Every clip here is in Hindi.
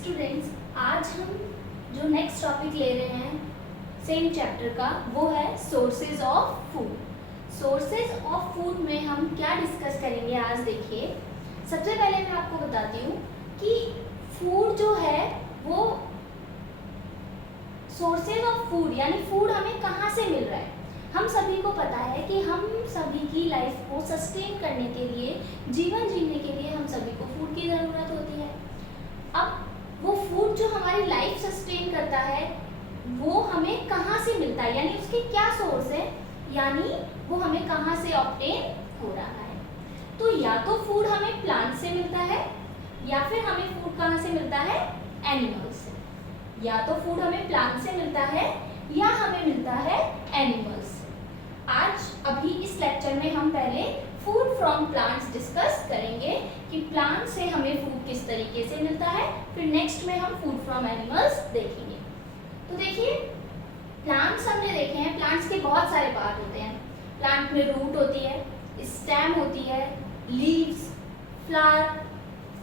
स्टूडेंट्स, आज हम जो नेक्स्ट टॉपिक ले रहे हैं सेम चैप्टर का वो है sources of food. Sources of food में हम क्या डिस्कस करेंगे आज देखिए। सबसे पहले मैं आपको बताती हूँ कि फूड जो है वो सोर्सेज ऑफ फूड यानी फूड हमें कहाँ से मिल रहा है। हम सभी को पता है कि हम सभी की लाइफ को सस्टेन करने के लिए, जीवन जीने के लिए हम सभी को फूड की ज़रूरत होती है। अब वो फूड जो हमारी लाइफ सस्टेन करता है वो हमें कहाँ से मिलता है, यानी उसके क्या सोर्स है, यानी वो हमें कहाँ से ऑब्टेन हो रहा है। तो या तो फूड हमें प्लांट से मिलता है या फिर हमें फूड कहाँ से मिलता है, एनिमल से। या तो फूड हमें प्लांट से मिलता है या हमें मिलता है एनिमल्स से। आज अभी इस लेक्चर में हम पहले फूड फ्रॉम प्लांट्स डिस्कस करेंगे कि प्लांट से हमें फूड किस तरीके से मिलता है, फिर नेक्स्ट में हम फूड फ्रॉम एनिमल्स देखेंगे। तो देखिए, प्लांट्स हमने देखे हैं, प्लांट्स के बहुत सारे पार्ट होते हैं। प्लांट में रूट होती है, स्टेम होती है, leaves, flower,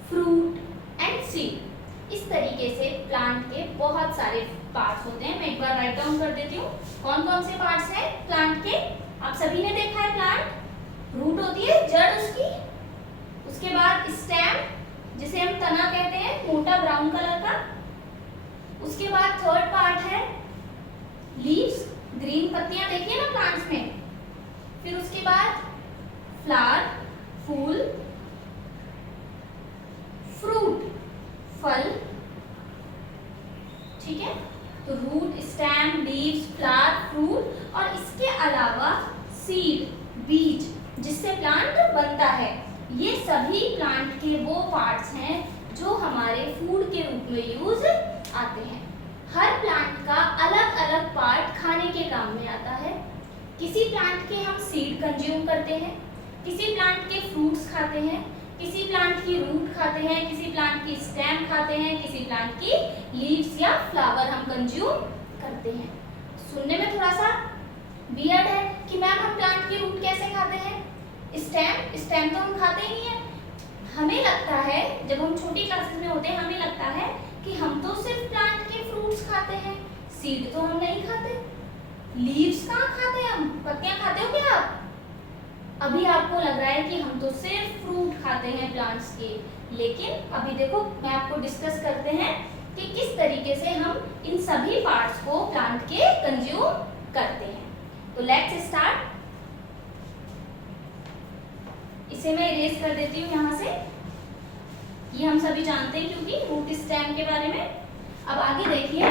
fruit and seed. इस तरीके से प्लांट के बहुत सारे पार्ट्स होते हैं। मैं एक बार राइट डाउन कर देती हूँ कौन कौन से पार्ट्स हैं प्लांट के। आप सभी ने देखा है प्लांट, रूट होती है जड़ उसकी, उसके बाद स्टेम जिसे हम तना कहते हैं, मोटा ब्राउन कलर का। उसके बाद थर्ड पार्ट है लीव्स, ग्रीन पत्तियां देखिए ना प्लांट्स में। फिर उसके बाद फ्लावर, फूल, फ्रूट, फल, ठीक है। तो root, stem, leaves, flower, fruit और इसके अलावा सीड, बीज जिससे प्लांट बनता है। ये सभी प्लांट के वो पार्ट्स हैं जो हमारे फूड के रूप में यूज आते हैं। हर प्लांट का अलग अलग पार्ट खाने के काम में आता है। किसी प्लांट के हम सीड कंज्यूम करते हैं, किसी प्लांट के फ्रूट्स खाते हैं, किसी प्लांट की रूट खाते हैं, किसी प्लांट की स्टेम खाते हैं, किसी प्लांट की लीव्स या फ्लावर हम कंज्यूम करते हैं। सुनने में थोड़ा सा वियर्ड है कि मैम हम प्लांट की रूट कैसे खाते हैं, स्टेम तो हम खाते ही नहीं है। हमें लगता है जब हम छोटी क्लासेस में होते हैं हमें लगता है कि हम तो सिर्फ प्लांट के फ्रूट्स खाते हैं, सीड तो हम नहीं खाते। लीव्स कहाँ खाते हैं हम, पत्तियां खाते हो क्या आप? अभी आपको लग रहा है कि हम तो सिर्फ फ्रूट खाते हैं प्लांट्स के, लेकिन अभी देखो मैं आपको डिस्कस करते हैं कि किस तरीके से हम इन सभी पार्ट्स को प्लांट के कंज्यूम करते हैं। तो लेट्स स्टार्ट। इसे मैं इरेज कर देती हूँ यहाँ से, ये हम सभी जानते हैं क्योंकि रूट स्टेम के बारे में। अब आगे देखिए,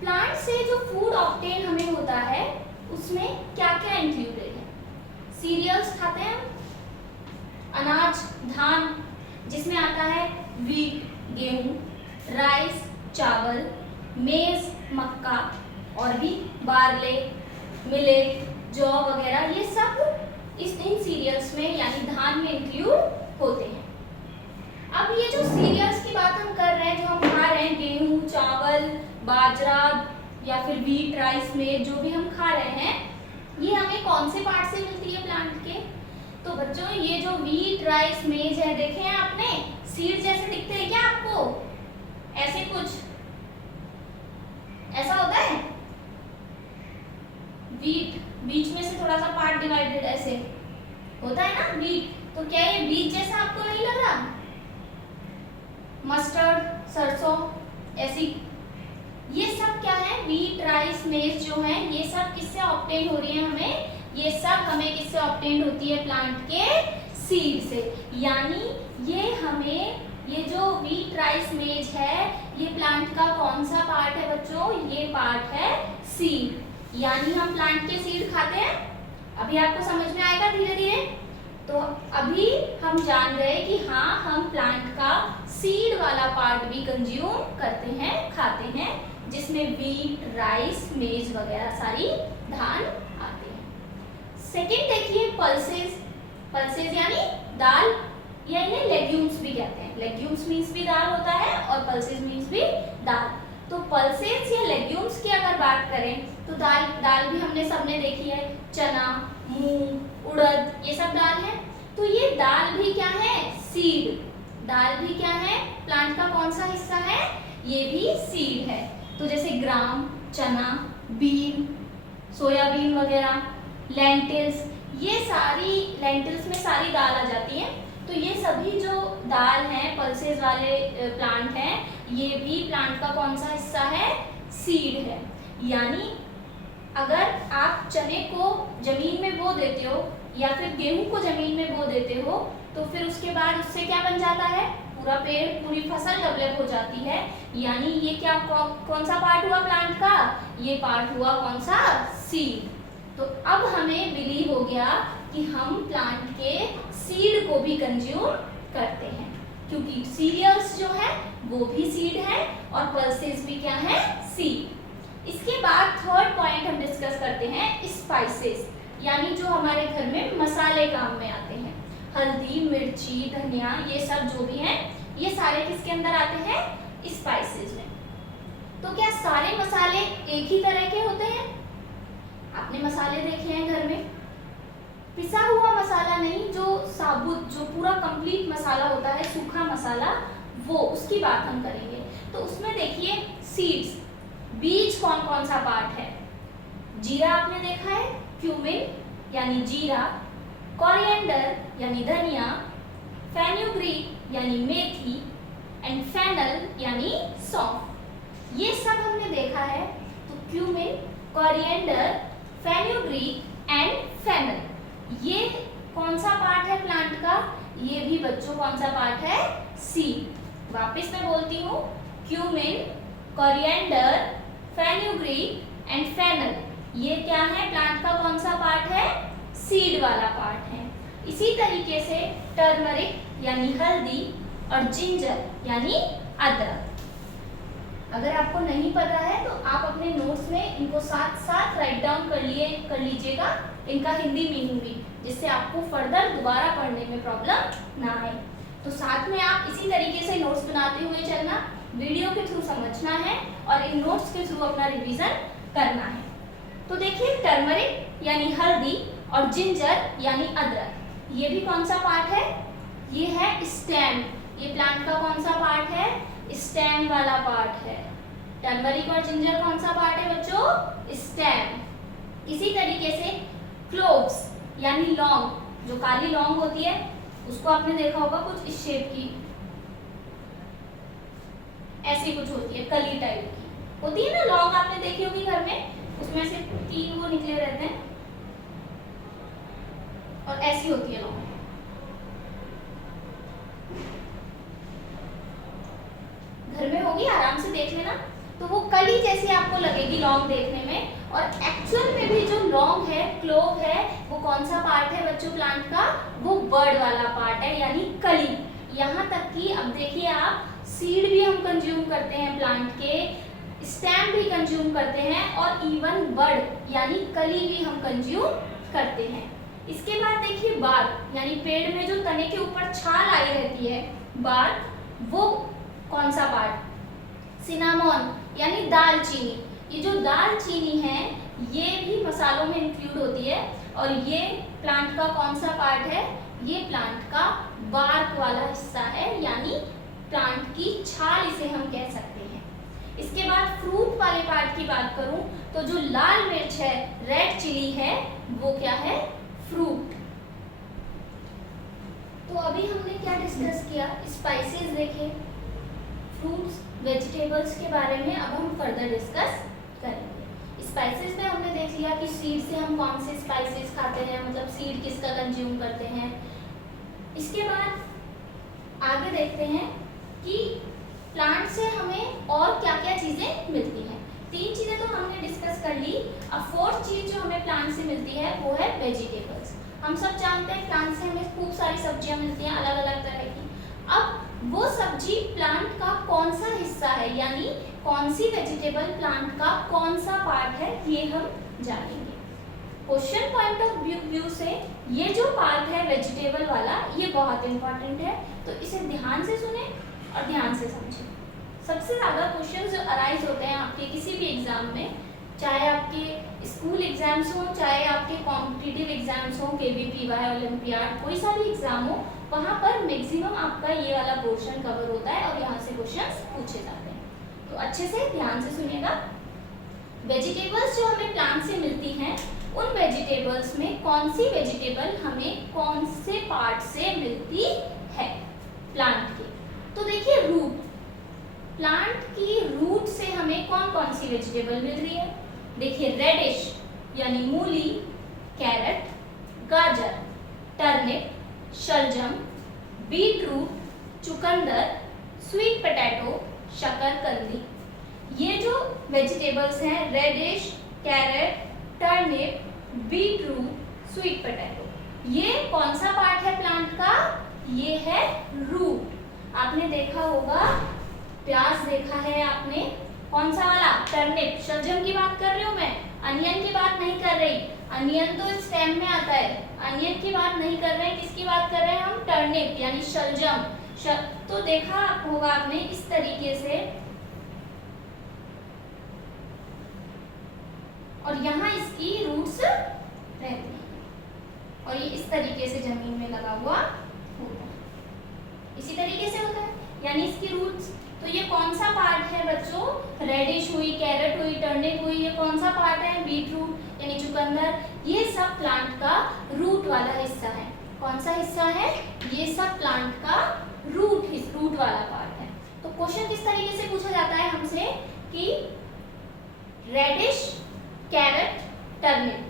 प्लांट से जो फूड ऑब्टेन हमें होता है उसमें क्या क्या इंक्लूडेड है। सीरियल्स खाते हैं, अनाज, धान, जिसमें आता है व्हीट, गेहूं, राइस, चावल, मेज, मक्का और भी बार्ले, मिलेट, जौ वगैरह, ये सब इन सीरियल्स में यानी धान में इंक्लूड होते हैं। अब ये जो सीरियल्स की बात हम कर रहे हैं, जो हम खा रहे हैं, गेहूं, चावल, बाजरा या फिर व्हीट, राइस में जो भी हम खा रहे हैं, ये हमें कौन से पार्ट से मिलती है प्लांट के। तो बच्चों ये जो व्हीट, राइस, मेज है, देखे हैं आपने, सीड जैसे दिखते हैं क्या आपको, ऐसे कुछ ऐसा होता है। व्हीट बीच में से थोड़ा सा पार्ट डिवाइडेड ऐसे होता है ना व्हीट, तो क्या ये बीज जैसा आपको नहीं लग रहा। मस्टर्ड, सरसों, ऐसी ये सब क्या है, व्हीट, राइस, मेज जो है, ये सब किससे ऑब्टेन हो रही है हमें, ये सब हमें किससे ऑब्टेन होती है, प्लांट के सीड से। यानी ये हमें, ये जो व्हीट, राइस, मेज है, ये प्लांट का कौन सा पार्ट है बच्चों, ये पार्ट है सीड। यानी हम प्लांट के सीड खाते हैं। अभी आपको समझ में आएगा धीरे धीरे। तो अभी हम जान गए कि हाँ, हम प्लांट का सीड वाला पार्ट भी कंज्यूम करते हैं, खाते हैं, जिसमें व्हीट, राइस, मेज वगैरह सारी धान आते हैं। सेकंड देखिए पल्सेस। पल्सेस यानी दाल, या इन्हें लेग्यूम्स भी कहते हैं। लेग्यूम्स मीन्स भी दाल होता है और पल्सेस मीन्स भी दाल। तो पल्सेस या लेग्यूम्स की अगर बात करें तो दाल भी हमने सबने देखी है, चना, मूंग, उड़द, ये सब दाल है। तो ये दाल भी क्या है, सीड, दाल भी क्या है, प्लांट का कौन सा हिस्सा है, ये भी सीड है। तो जैसे ग्राम, चना, बीन, सोयाबीन वगैरह, लेंटिल्स, ये सारी लेंटिल्स में सारी दाल आ जाती है। तो ये सभी जो दाल हैं, पल्सेस वाले प्लांट हैं, ये भी प्लांट का कौन सा हिस्सा है, सीड है। यानी अगर आप चने को जमीन में बो देते हो या फिर गेहूं को जमीन में बो देते हो तो फिर उसके बाद उससे क्या बन जाता है, पूरा पेड़, पूरी फसल डेवलप हो जाती है। यानी ये क्या कौन सा पार्ट हुआ प्लांट का, ये पार्ट हुआ कौन सा, सीड। तो अब हमें बिलीव हो गया कि हम प्लांट के सीड को भी कंज्यूम करते हैं, क्योंकि सीरियल्स जो है वो भी सीड है और पल्सेस भी क्या है, सीड। इसके बाद थर्ड पॉइंट हम डिस्कस करते हैं स्पाइसेस, यानी जो हमारे घर में मसाले काम में आते हैं। हल्दी, मिर्ची, धनिया, ये सब जो भी हैं, ये सारे किसके अंदर आते हैं, स्पाइसेस में। तो क्या सारे मसाले एक ही तरह के होते हैं? आपने मसाले देखे हैं घर में, पिसा हुआ मसाला नहीं, जो साबुत, जो पूरा कंप्लीट मसाला होता है, सूखा मसाला, वो उसकी बात हम करेंगे। तो उसमें देखिए सीड्स, बीज कौन कौन सा पार्ट है। जीरा आपने देखा है, क्यूमिन यानी जीरा, कोरिएंडर यानी धनिया, फेनुग्रीक यानी मेथी, एंड फेनल यानी सौंफ। ये सब हमने देखा है। तो cumin, coriander, fenugreek and fennel, ये कौन सा पार्ट है प्लांट का, ये भी बच्चों कौन सा पार्ट है, सीड। वापस मैं बोलती हूँ, cumin, coriander, fenugreek and fennel, ये क्या है, प्लांट का कौन सा पार्ट है, सीड वाला पार्ट है। इसी तरीके से टर्मरिक यानी हल्दी और जिंजर यानी अदरक। अगर आपको नहीं पता है तो आप अपने नोट्स में इनको साथ साथ राइट डाउन कर लीजिएगा, इनका हिंदी मीनिंग भी, जिससे आपको फर्दर दोबारा पढ़ने में प्रॉब्लम ना आए। तो साथ में आप इसी तरीके से नोट्स बनाते हुए चलना, वीडियो के थ्रू समझना है और इन नोट्स के थ्रू अपना रिवीजन करना है। तो देखिए, टर्मरिक यानी हल्दी और जिंजर यानी अदरक, ये भी कौन सा पार्ट है, ये है स्टेम। ये प्लांट का कौन सा पार्ट है, स्टेम वाला पार्ट है। टर्मरिक और जिंजर कौन सा पार्ट है बच्चों, स्टेम। इसी तरीके से क्लोव्स यानी लौंग, जो काली लौंग होती है, उसको आपने देखा होगा कुछ इस शेप की, ऐसी कुछ होती है, कली टाइप की होती है ना लौंग, आपने देखी होगी घर में, उसमें से 3 वो निकले रहते हैं और ऐसी होती है लौंग। घर में होगी, आराम से देख लेना। तो वो कली जैसी आपको लगेगी लौंग देखने में, और एक्चुअल में भी जो लौंग है, क्लोव है, वो कौन सा पार्ट है बच्चों प्लांट का, वो बर्ड वाला पार्ट है, यानी कली। यहाँ तक कि अब देखिए आप, सीड भी हम कंज्यूम करते हैं प्लांट के, स्टेम भी कंज्यूम करते हैं, और इवन बर्ड यानी कली भी हम कंज्यूम करते हैं। इसके बाद देखिए बार्क, यानी पेड़ में जो तने के ऊपर छाल आई रहती है, बार्क, वो कौन सा पार्ट, सिनामोन यानी दालचीनी। ये जो दालचीनी है ये भी मसालों में इंक्लूड होती है, और ये प्लांट का कौन सा पार्ट है, ये प्लांट का बार्क वाला हिस्सा है, यानी प्लांट की छाल इसे हम कह सकते हैं। इसके बाद फ्रूट वाले पार्ट की बात करूं तो जो लाल मिर्च है, रेड चिली है, वो क्या है, फ्रूट। तो अभी हमने क्या डिस्कस किया, स्पाइसेस देखे, फ्रूट्स, वेजिटेबल्स के बारे में अब हम फर्दर डिस्कस करेंगे। स्पाइसेस में हमने देख लिया कि सीड से हम कौन से स्पाइसेस खाते हैं, मतलब सीड किसका कंज्यूम करते हैं। इसके बाद आगे देखते हैं कि प्लांट से हमें और क्या क्या चीज़ें मिलती हैं। 3 चीज़ें तो हमने डिस्कस कर ली। अब 4th चीज़ जो हमें प्लांट से मिलती है वो है वेजिटेबल्स। हम सब जानते हैं प्लांट से हमें खूब सारी सब्जियां मिलती हैं अलग अलग तरह की। अब वो सब्जी प्लांट का कौन सा हिस्सा है, यानी कौन सी वेजिटेबल प्लांट का कौन सा पार्ट है, ये हम जानेंगे। क्वेश्चन पॉइंट ऑफ व्यू से ये जो पार्ट है वेजिटेबल वाला, ये बहुत इंपॉर्टेंट है, तो इसे ध्यान से सुने और ध्यान से समझें। सबसे ज़्यादा क्वेश्चन जो अराइज होते हैं आपके किसी भी एग्जाम में, चाहे आपके स्कूल एग्जाम्स हो, चाहे आपके कॉम्पिटिटिव एग्जाम्स हो, KVPY, ओलंपियाड, कोई सा भी एग्जाम हो, वहां पर मैक्सिमम आपका ये वाला पोर्शन कवर होता है और यहाँ से क्वेश्चंस पूछे जाते हैं। तो अच्छे से ध्यान से सुनिएगा। वेजिटेबल्स जो हमें प्लांट से मिलती हैं, उन वेजिटेबल्स में कौन सी वेजिटेबल हमें कौन से पार्ट से मिलती है प्लांट के। तो देखिए रूट, प्लांट की रूट से हमें कौन कौन सी वेजिटेबल मिल रही है। देखिए रेडिश यानी मूली, कैरेट, गाजर, टर्निप, शलजम, बीटरूट, चुकंदर, स्वीट पोटैटो, शकरकंदी। ये जो वेजिटेबल्स हैं radish, carrot, turnip, beetroot, sweet potato, ये कौन सा पार्ट है प्लांट का, ये है रूट। आपने देखा होगा प्याज देखा है आपने, कौन सा वाला, टर्निप। शलजम की बात कर रही हूँ मैं, अनियन की बात नहीं कर रही। अनियन तो स्टेम में आता है, अनियन की बात नहीं कर रहे हैं। किसकी बात कर रहे हैं हम, टर्निप यानी शलजम। तो देखा होगा आपने इस तरीके से, और यहाँ इसकी रूट्स रहती हैं और ये इस तरीके से जमीन में लगा हुआ होता है, इसी तरीके से होता है यानी इसकी रूट्स। तो ये कौन सा पार्ट है बच्चों, रेडिश हुई, कैरेट हुई, टर्निप हुई, ये कौन सा पार्ट है, बीटरूट यानी चुकंदर। ये सब प्लांट का रूट वाला हिस्सा है। कौन सा हिस्सा है, ये सब प्लांट का रूट वाला पार्ट है। तो क्वेश्चन किस तरीके से पूछा जाता है हमसे कि रेडिश, कैरेट, टर्निप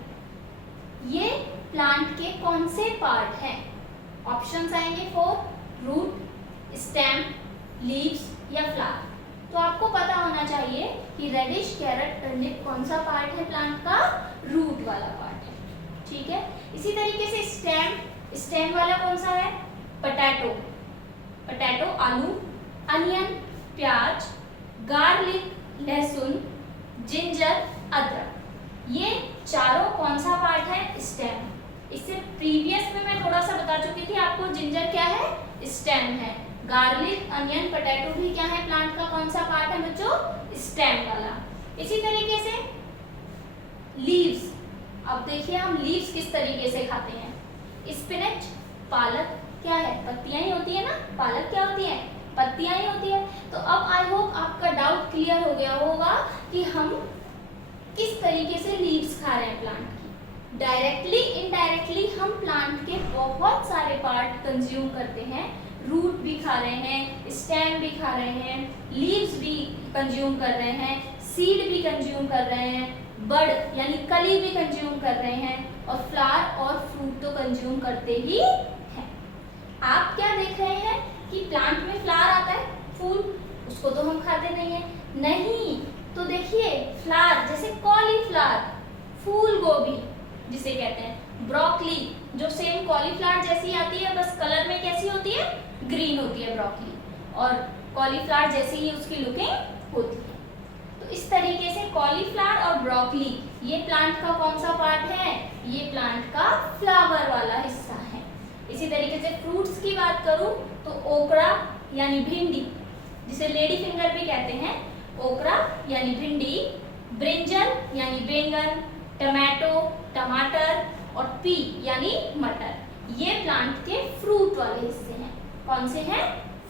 ये प्लांट के कौन से पार्ट हैं। ऑप्शंस आएंगे फॉर रूट, स्टेम, लीव्स या फ्लावर। तो आपको पता होना चाहिए कि रेडिश, कैरेट, टर्निप कौन सा पार्ट है प्लांट का, रूट वाला पार्ट है। ठीक है, इसी तरीके से स्टेम वाला कौन सा है, पोटैटो, आलू, अनियन प्याज, गार्लिक लहसुन, जिंजर अदरक, ये चारों कौन सा पार्ट है, स्टेम। इससे प्रीवियस में मैं थोड़ा सा बता चुकी थी आपको, जिंजर क्या है, स्टेम है। गार्लिक, अनियन, पोटैटो भी क्या है, प्लांट का कौन सा पार्ट है बच्चों, स्टेम वाला। इसी तरीके से लीव्स, अब देखिए हम लीव्स किस तरीके से खाते हैं। स्पिनच, पालक क्या है, पत्तियां ही होती है ना, पालक क्या होती है, पत्तियां ही होती है। तो अब आई होप आपका डाउट क्लियर हो गया होगा कि हम किस तरीके से लीव्स खा रहे हैं प्लांट की। डायरेक्टली इनडायरेक्टली हम प्लांट के बहुत सारे पार्ट कंज्यूम करते हैं। रूट भी खा रहे हैं, स्टेम भी खा रहे हैं, लीव्स भी कंज्यूम कर रहे हैं, सीड भी कंज्यूम कर रहे हैं, बड यानी कली भी कंज्यूम कर रहे हैं, और फ्लावर और फ्रूट तो कंज्यूम करते ही हैं। आप क्या देख रहे हैं कि प्लांट में फ्लावर आता है, फूल, उसको तो हम खाते नहीं है, नहीं। तो देखिए फ्लावर जैसे कॉलीफ्लावर, फूल गोभी जिसे कहते हैं, ब्रोकली जो सेम कॉलीफ्लावर जैसी आती है, बस कलर में कैसी होती है, ग्रीन होती है ब्रोकली, और कॉलीफ्लावर जैसी ही उसकी लुकिंग होती है। तो इस तरीके से कॉलीफ्लावर और ब्रोकली ये प्लांट का कौन सा पार्ट है, ये प्लांट का फ्लावर वाला हिस्सा है। इसी तरीके से फ्रूट्स की बात करूं तो ओकरा यानी भिंडी, जिसे लेडी फिंगर भी कहते हैं, ओकरा यानी भिंडी, ब्रिंजल यानी बैंगन, टमाटो टमाटर, और पी यानी मटर, ये प्लांट के फ्रूट वाले हिस्से हैं। कौन से हैं,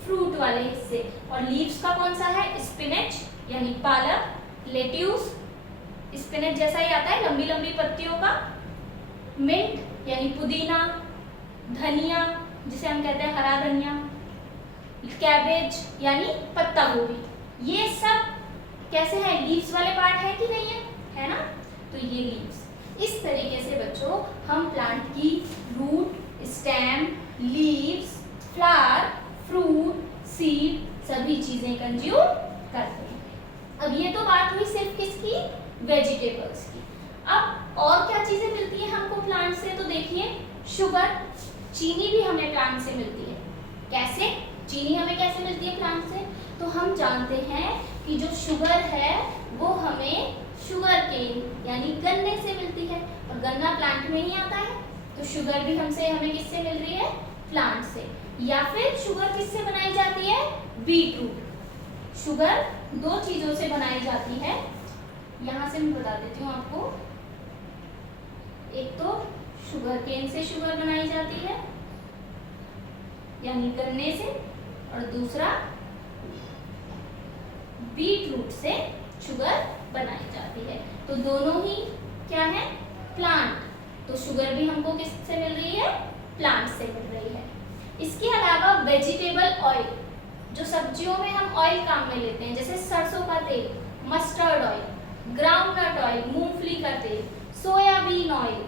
फ्रूट वाले हिस्से। और लीव्स का कौन सा है, स्पिनच यानी पालक, लेट्यूस स्पिनच जैसा ही आता है, लंबी लंबी पत्तियों का, मिंट यानी पुदीना, धनिया जिसे हम कहते हैं हरा धनिया, कैबेज यानी पत्ता गोभी, ये सब कैसे हैं, लीव्स वाले पार्ट है कि नहीं है ना। तो ये लीव्स, इस तरीके से बच्चों हम प्लांट की root, stem, leaves, flower, fruit, seed सभी चीजें कंज्यूम करते हैं। अब ये तो बात हुई सिर्फ किसकी, वेजिटेबल्स की। अब और क्या चीजें मिलती है हमको प्लांट से, तो देखिए शुगर, चीनी भी हमें प्लांट से मिलती है। कैसे, चीनी हमें कैसे मिलती है प्लांट से, तो हम जानते हैं कि जो शुगर है वो हमें शुगर केन यानी गन्ने से मिलती है, और गन्ना प्लांट में ही आता है। तो शुगर भी हमें किससे मिल रही है, प्लांट से। या फिर शुगर किससे बनाई जाती है, बीटरूट। शुगर दो चीजों से बनाई जाती है, यहाँ से मैं बता देती हूँ आपको। एक तो शुगर केन से शुगर बनाई जाती है, यानी गन्ने से, और दूसरा बीट रूट से शुगर बनाई जाती है। तो दोनों ही क्या है, प्लांट। तो शुगर भी हमको किससे मिल रही है, प्लांट से मिल रही है। इसके अलावा वेजिटेबल ऑयल, जो सब्जियों में हम ऑयल काम में लेते हैं, जैसे सरसों का तेल, मस्टर्ड ऑयल, ग्राउंडनट ऑयल, मूंगफली का तेल, सोयाबीन ऑयल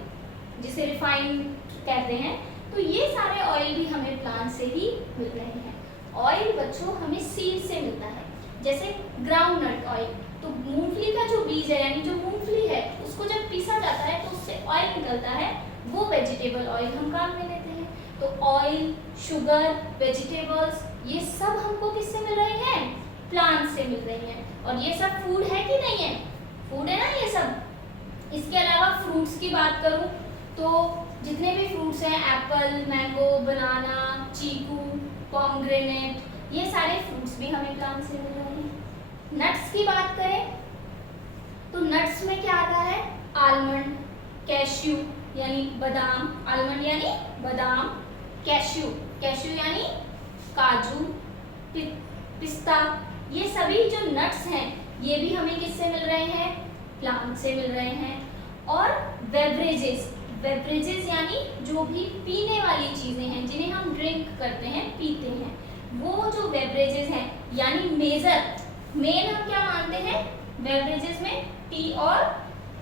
जिसे रिफाइंड कहते हैं, तो ये सारे ऑयल भी हमें प्लांट से ही मिल रहे हैं। ऑयल बच्चों हमें सीड से मिलता है, जैसे ग्राउंडनट ऑयल, तो मूंगफली का जो बीज है यानी जो मूंगफली है उसको जब पीसा जाता है तो उससे ऑयल निकलता है, वो वेजिटेबल ऑयल हम काम में लेते हैं। तो ऑयल, शुगर, वेजिटेबल्स, ये सब हमको किससे मिल रहे हैं, प्लांट से मिल रही हैं। और ये सब फूड है कि नहीं है, फूड है ना ये सब। इसके अलावा फ्रूट्स की बात करूं तो जितने भी फ्रूट्स हैं, एप्पल, मैंगो, बनाना, चीकू, पोमग्रेनेट, ये सारे फ्रूट्स भी हमें प्लांट से मिल रहे हैं। नट्स की बात करें तो नट्स में क्या आता है, आलमंड, कैश्यू यानी बादाम, आलमंड यानी बादाम, कैश्यू, कैश्यू यानी काजू, पिस्ता, ये सभी जो नट्स हैं ये भी हमें किससे मिल रहे हैं, प्लांट से मिल रहे हैं। और बेवरेजेस, बेवरेजेस यानी जो भी पीने वाली चीजें हैं जिन्हें हम ड्रिंक करते हैं, पीते हैं, वो जो बेवरेजेस हैं यानी मेन हम क्या मानते हैं बेवरेजेस में, टी और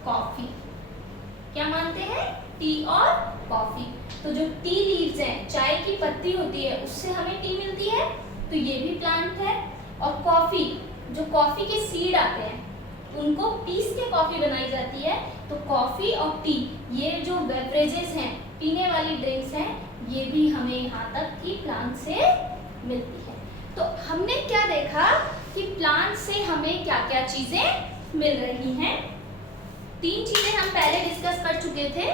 कॉफी। क्या मानते हैं, टी और कॉफी। तो जो टी लीव्स हैं, चाय की पत्ती होती है, उससे हमें टी मिलती है, तो ये भी प्लांट है। और कॉफी, जो कॉफी के सीड आते हैं उनको पीस के कॉफी बनाई जाती है, तो कॉफी और टी, ये जो बेवरेजेस हैं, पीने वाली ड्रिंक्स हैं, ये भी हमें यहाँ तक कि प्लांट से मिलती है। तो हमने क्या देखा कि प्लांट से हमें क्या क्या चीजें मिल रही हैं। 3 चीजें हम पहले डिस्कस कर चुके थे,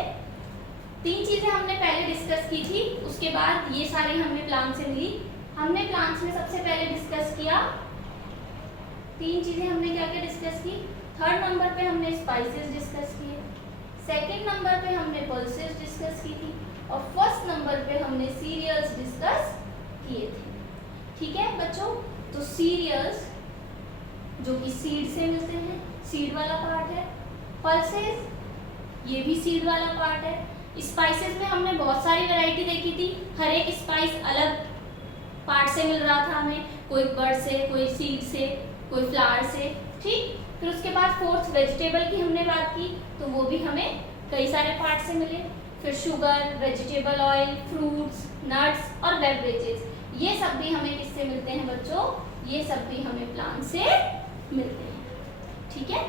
3 चीजें हमने पहले डिस्कस की थी, उसके बाद ये सारी हमें प्लांट से मिली। हमने प्लांट्स में सबसे पहले डिस्कस किया 3 चीजें, हमने क्या क्या डिस्कस की। 3rd नंबर पे हमने स्पाइसेस डिस्कस किए, 2nd नंबर पे हमने पल्सेस डिस्कस की थी, और 1st नंबर पे हमने सीरियल्स डिस्कस किए थे। ठीक है बच्चों, तो सीरियल्स जो कि सीड से मिलते हैं, सीड वाला पार्ट है। पल्सेस, ये भी सीड वाला पार्ट है। स्पाइसेस में हमने बहुत सारी वैरायटी देखी थी, हर एक स्पाइस अलग पार्ट से मिल रहा था हमें, कोई बर्ड से, कोई सीड से, कोई फ्लावर से। ठीक, फिर उसके बाद 4th वेजिटेबल की हमने बात की, तो वो भी हमें कई सारे पार्ट से मिले। फिर sugar, vegetable oil, fruits, nuts और बेवरेजेस, ये सब भी हमें किससे मिलते हैं बच्चों, ये सब भी हमें प्लांट से मिलते हैं। ठीक है।